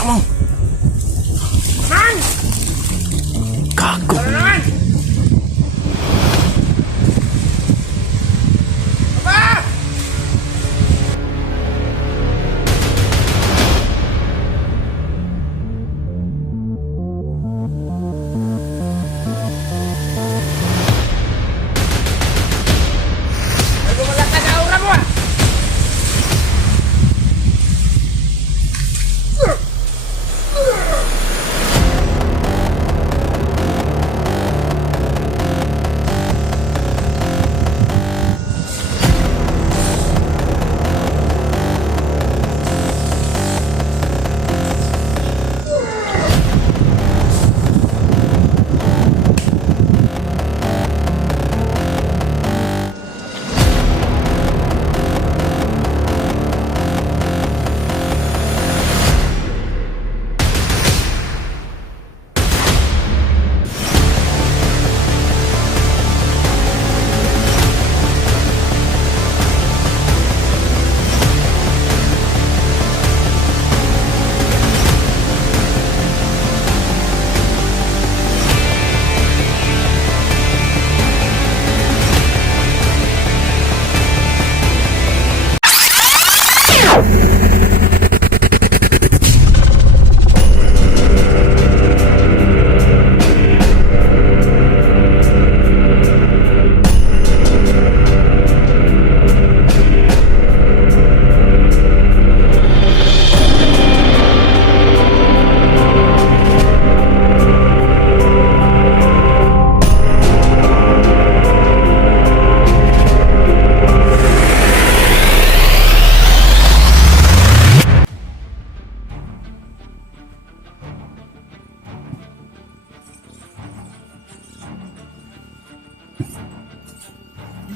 si Amang. Man! Gago. Ano naman? Aba! Ay, gumalat ka sa aura mo ah!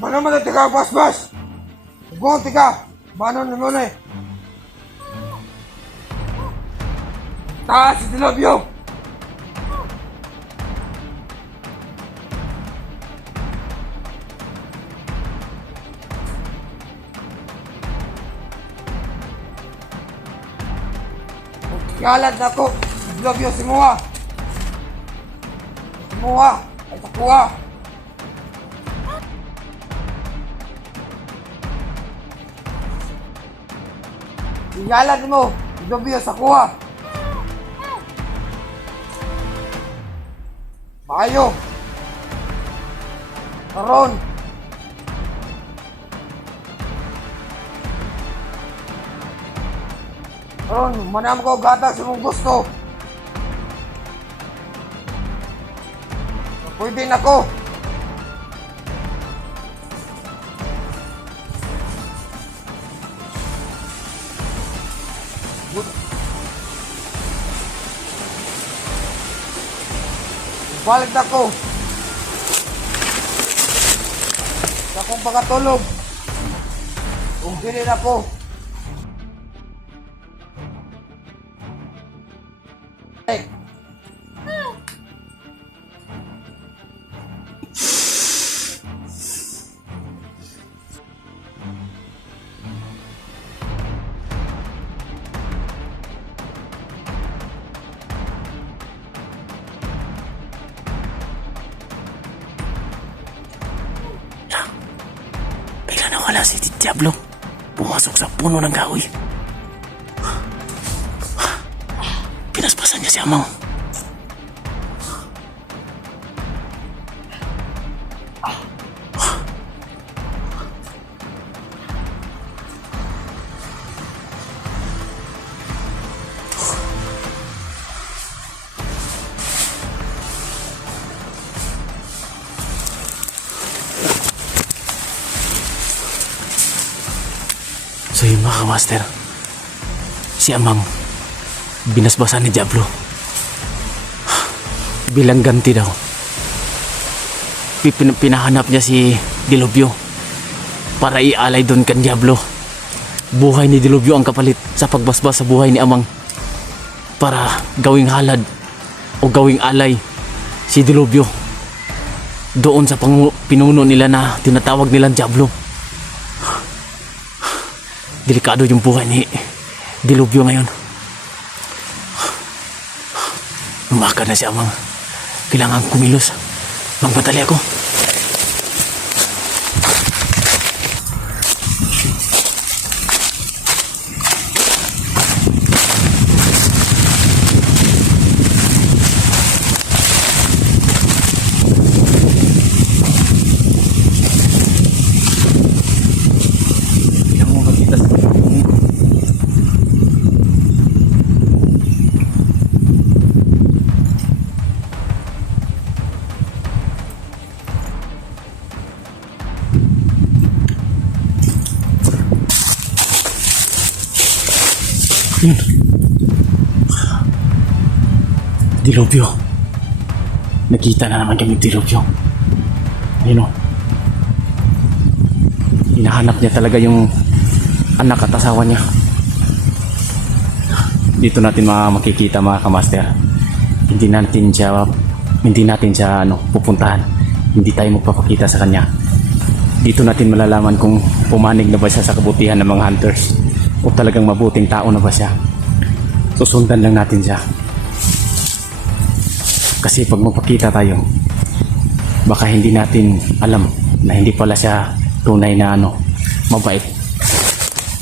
Mana mana tiga bas. Gua tiga. Mana ni mana? Taas di lobby. Kalat ako. Lobby semua. Semua. Ay kuha. Iyalan mo, Dobio sa kuha. Maayo. Karon. Karon, manam ko gata sa mong gusto. Pwede na ko. Balik na ko. Sa akong pagkatulog. Kung dili na ko. Hey. Wala si Diablo. Pumasok sa puno ng kahoy. Pinaspasan niya si Amang. So yun mga master, si Amang binasbasan ni Diablo. Bilang ganti daw, pinahanap niya si Dilobyo para ialay doon kan Diablo. Buhay ni Dilobyo ang kapalit sa pagbasbas sa buhay ni Amang, para gawing halad o gawing alay si Dilobyo doon sa pinuno nila na tinatawag nilang Diablo. Delikado yung buhay ni Dilobyo ngayon. Umakad na si Amang. Kailangan kumilos. Magpadali ako. Kailangan mo makita sa yun. Dilubyo. Nakita na naman kami dilubyo. Ayun o. Hinahanap niya talaga yung anak at asawa niya. Dito natin makikita mga kamaster. Hindi natin siya pupuntahan. Hindi tayo magpapakita sa kanya. Dito natin malalaman kung pumanig na ba siya sa kabutihan ng mga hunters o talagang mabuting tao na ba siya. Susundan lang natin siya. Kasi pag magpakita tayo, baka hindi natin alam na hindi pala siya tunay na mabait.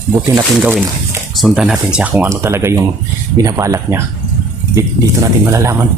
Buti natin gawin. Sundan natin siya kung ano talaga yung binabalak niya. Dito natin malalaman.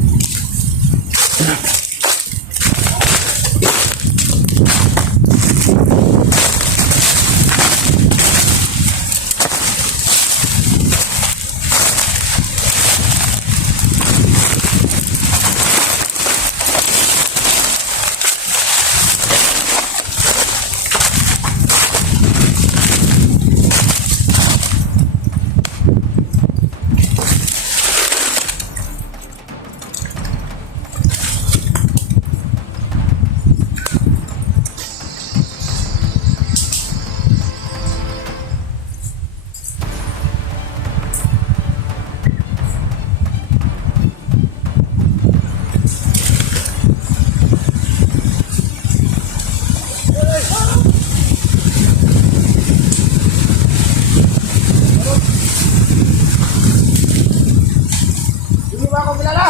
Hindi ba ako kilala?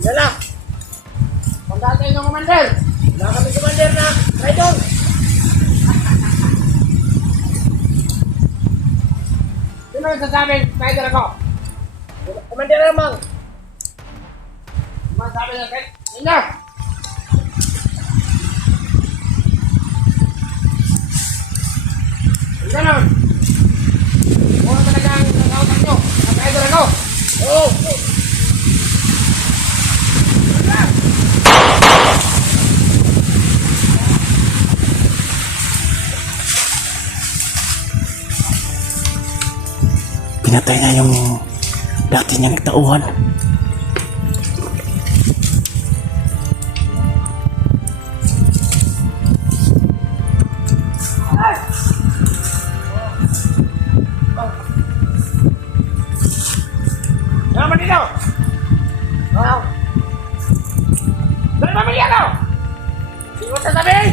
Kilala. Pagkatay ng commander. Wala kami commander na idol. Sino yung sasabing rider ako? Commander naman. Masabi na kayo. Sino? Ganon. Kung ano talaga ang nakautak nyo, nag-rider ako. Oo. Pinatay na yung dati niyang tauhan. Naman dito! Oo. Dali pamilya ko! Hindi ko sasabihin!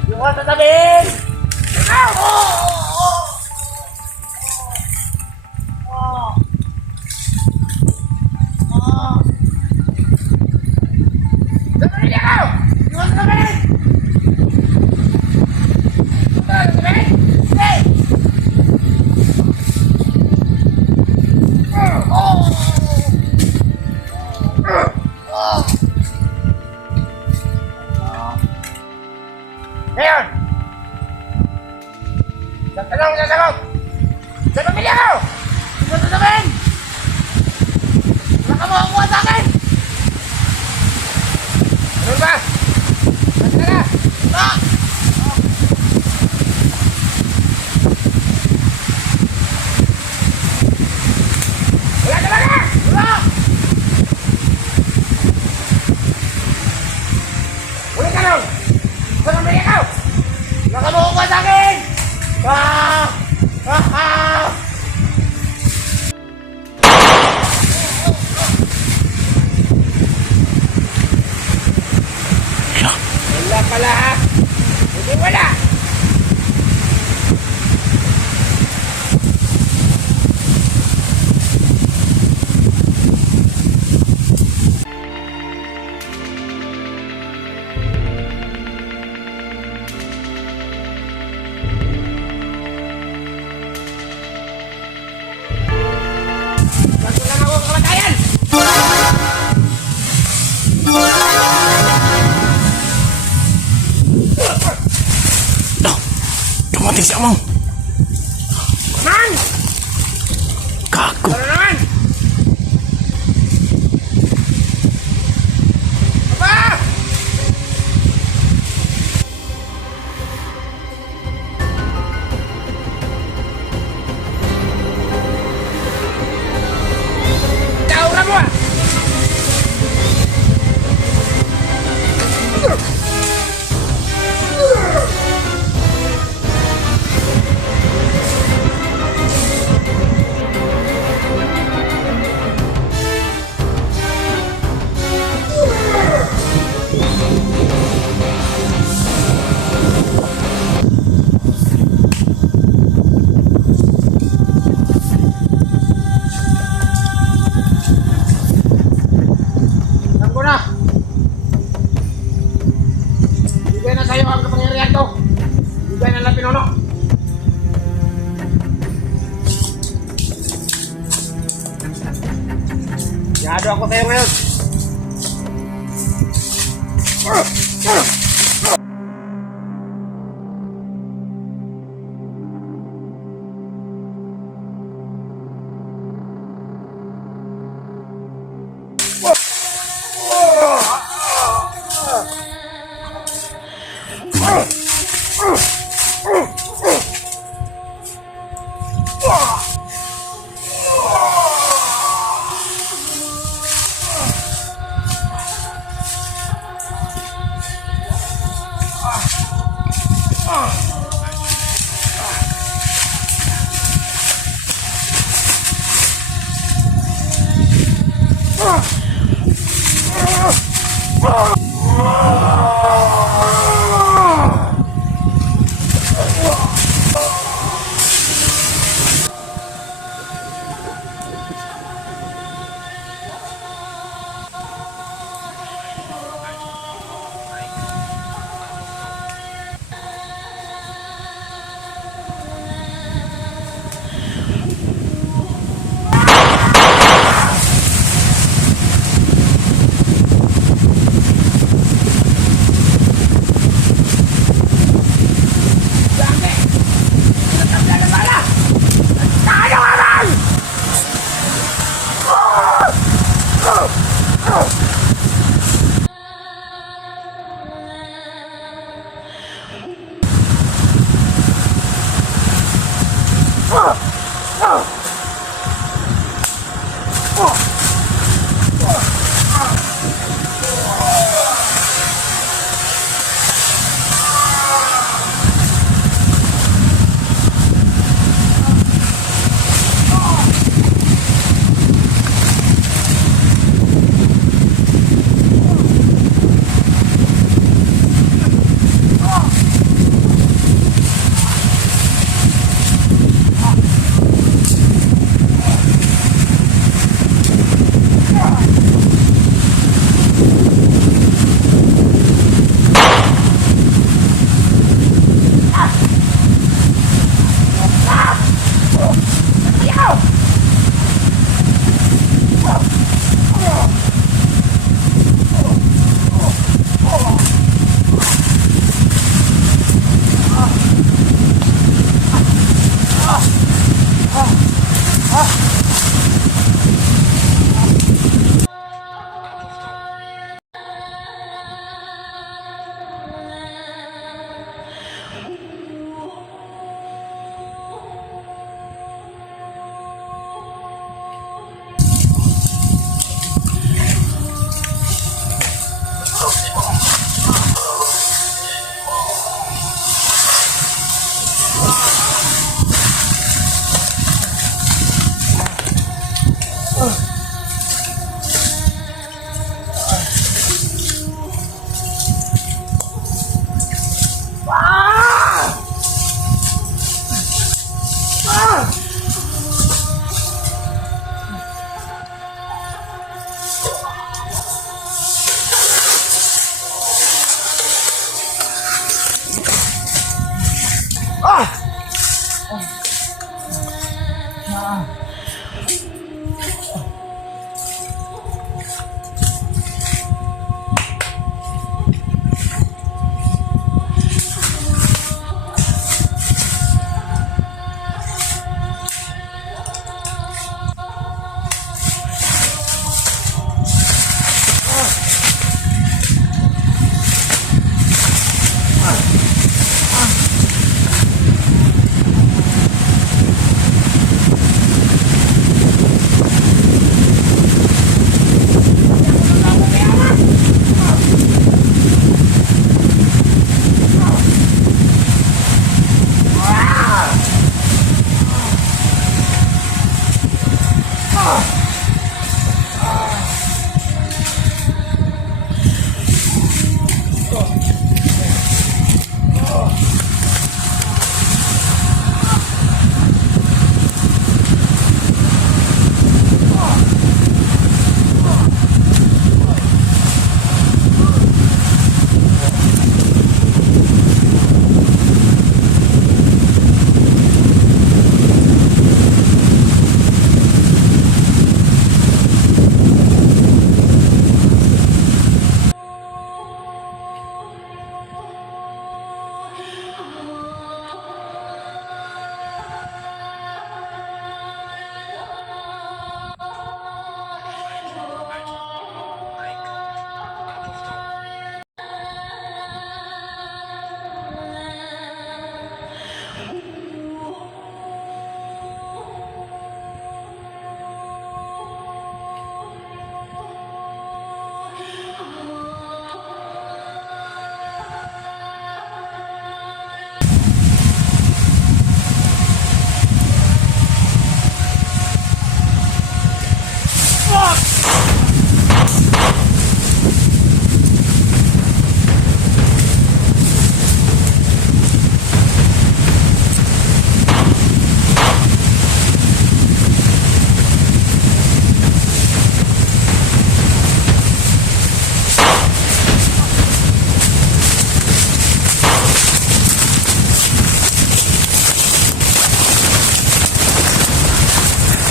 Hindi ko sasabihin! Dali pamilya ko! Hindi ko sasabihin! Hindi ko sasabihin! Hey! Ngayon! Tatanong sa sagot! Sa pamilya ko! Hindi ko sasabihin! Wala ka makakuha sa akin! Ano ba? Basta na! Ah! Wala talaga! Wala! Wala ka nun! Sa pamilya ko! Wala ka makukuha sa akin! Ah! Ah! Ah! Wala pala ha! Hindi wala! Pati si Amang. Man! Gago. Ano naman? Aba! Kaura mo ah! Alam ko na! Bigay na sa'yo ang kapangyarihan ko! Bigay na lang pinuno! Siyado ako sa'yo ngayon!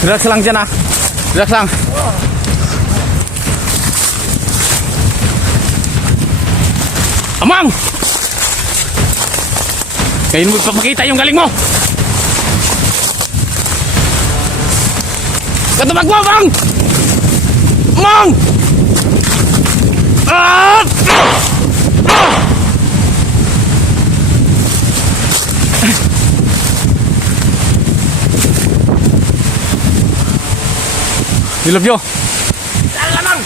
Relax lang dyan ah. Relax lang. Amang! Ngayon mo ipapakita yung galing mo! Katubag mo, Amang! Amang! Ah! Dilobyo! Saan ka, Mang?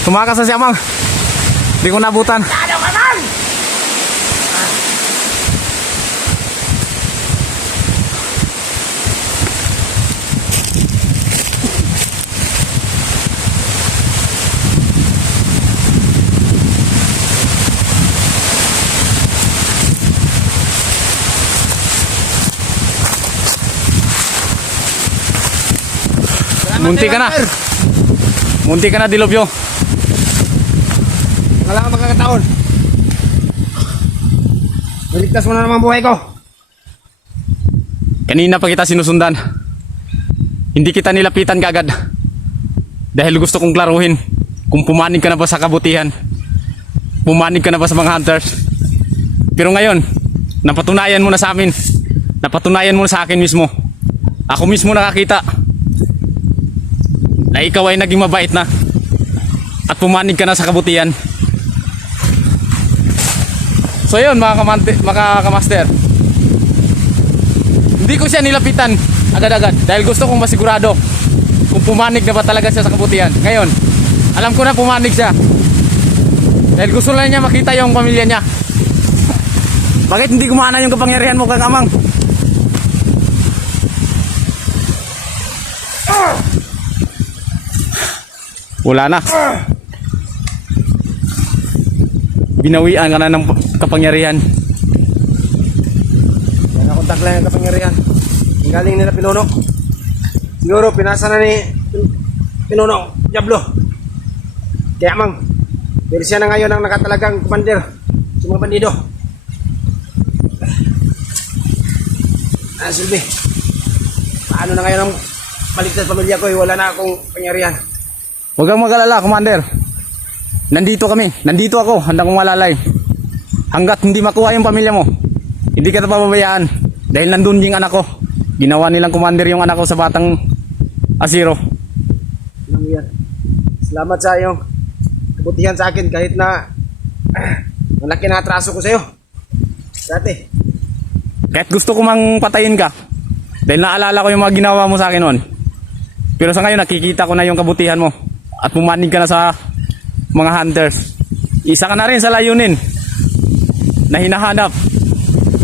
Tumakas na si Amang. Hindi ko nabutan. Ano ka, Mang? Munti ka na. Munti ka na, Dilobyo. Wala kang magkakataon. Niligtas mo na naman buhay ko. Kanina pa kita sinusundan. Hindi kita nilapitan kagad. Dahil gusto kong klaruhin kung pumanig ka na ba sa kabutihan. Pumanig ka na ba sa mga hunters. Pero ngayon, napatunayan mo na sa amin. Napatunayan mo na sa akin mismo. Ako mismo nakakita na ikaw ay naging mabait na at pumanig ka na sa kabutihan. So yun mga kamaster, hindi ko siya nilapitan agad-agad dahil gusto kong masigurado kung pumanig na ba talaga siya sa kabutihan. Ngayon, alam ko na pumanig siya dahil gusto lang niya makita yung pamilya niya. Bakit hindi gumana yung kapangyarihan mo, Kang Amang? Wala na. Binawian ka na ng kapangyarihan. Yan ako takla yung kapangyarihan. Ang galing nila Pinuno. Siguro pinasa na ni Pinuno Diablo. Kaya, Mang, pero siya na ngayon ang nakatalagang commander sa mga bandido. Silvi, paano na ngayon ang maligtas pamilya ko? Wala na akong pangyarihan. Huwag kang mag-alala, Commander. Nandito kami. Nandito ako. Handang kong malalay. Hanggat hindi makuha yung pamilya mo, hindi ka pababayaan. Dahil nandun yung anak ko. Ginawa nilang Commander yung anak ko sa batang Asiro. Salamat sa iyong kabutihan sa akin kahit na malaki na atraso ko sa iyo. Dati. Kahit gusto ko mang patayin ka. Dahil naalala ko yung mga ginawa mo sa akin noon. Pero sa ngayon, nakikita ko na yung kabutihan mo. At pumanig ka na sa mga hunters. Isa ka na rin sa layunin na hinahanap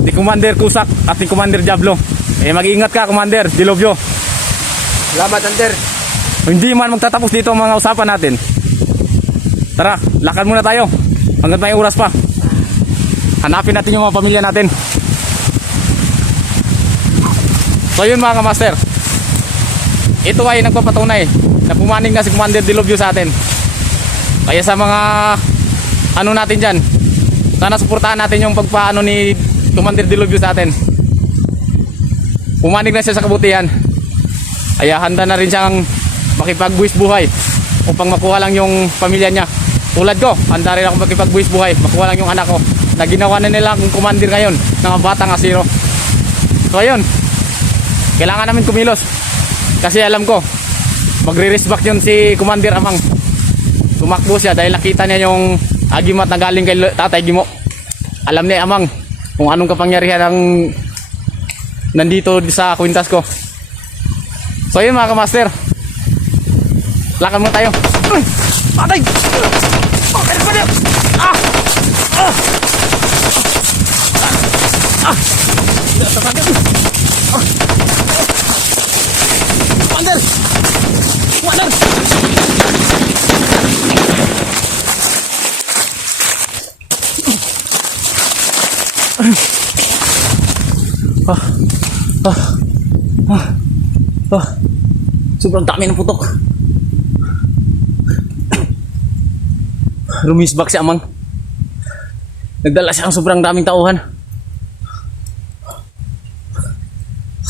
ni Commander Kusak at ni Commander Diablo. Mag-iingat ka, Commander Dilobyo. Salamat, Hunter. Hindi man magtatapos dito ang mga usapan natin. Tara, lakad muna tayo hanggat may oras pa. Hanapin natin yung mga pamilya natin. So yun mga kamaster, ito ay nagpapatunay na pumanig na si Commander Dilobyo sa atin. Kaya sa mga ano natin dyan, sana suportahan natin yung pagpaano ni Commander Dilobyo sa atin. Pumanig na siya sa kabutihan. Kaya handa na rin siyang makipagbuwis buhay upang makuha lang yung pamilya niya. Tulad ko, handa rin ako makipagbuwis buhay, makuha lang yung anak ko na ginawa na nila ang commander ngayon ng batang Asiro. So ayun, kailangan namin kumilos kasi alam ko magre-race back yun si Commander Amang. Tumakbo siya dahil nakita niya yung agimat na galing kay Tatay Gimo. Alam ni Amang kung anong kapangyarihan ang nandito sa kwintas ko. So yun mga kamaster, lakad mo tayo. Patay! Oh, pwede! Ah! Ah! Ah! Commander! Commander! Sobrang dami ng putok. Rumisbak si Amang. Nagdala siya ng sobrang daming tauhan.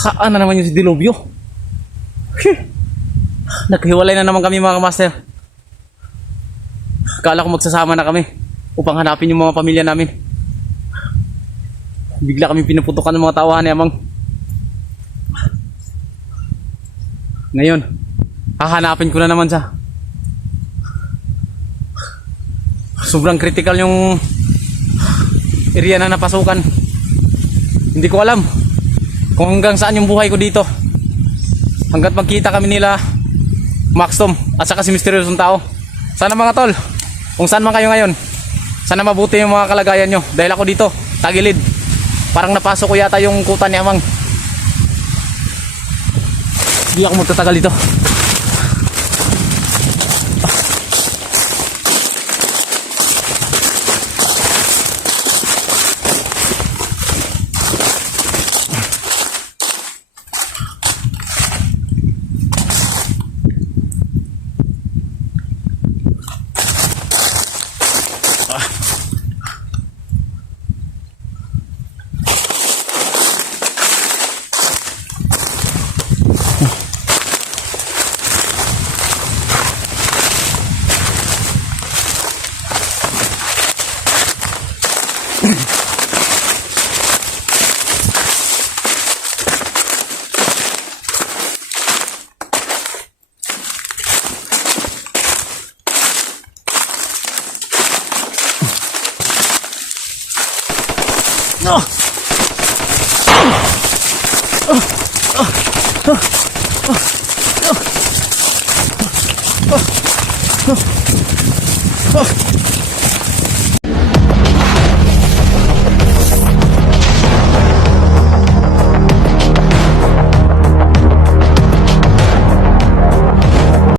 Haan na naman yung si Dilobyo. Naghiwalay na naman kami mga master. Akala ko magsasama na kami upang hanapin yung mga pamilya namin. Bigla kami pinuputukan ng mga tawahan ni Amang. Ngayon, hahanapin ko na naman siya. Sobrang critical yung area na napasukan. Hindi ko alam kung hanggang saan yung buhay ko dito. Hanggat magkita kami nila Maxtom at saka si misteryosong tao. Sana mga tol, kung saan man kayo ngayon, sana mabuti yung mga kalagayan nyo. Dahil ako dito, tagilid. Parang napasok ko yata yung kuta ni Amang. Hindi ako magtatagal dito.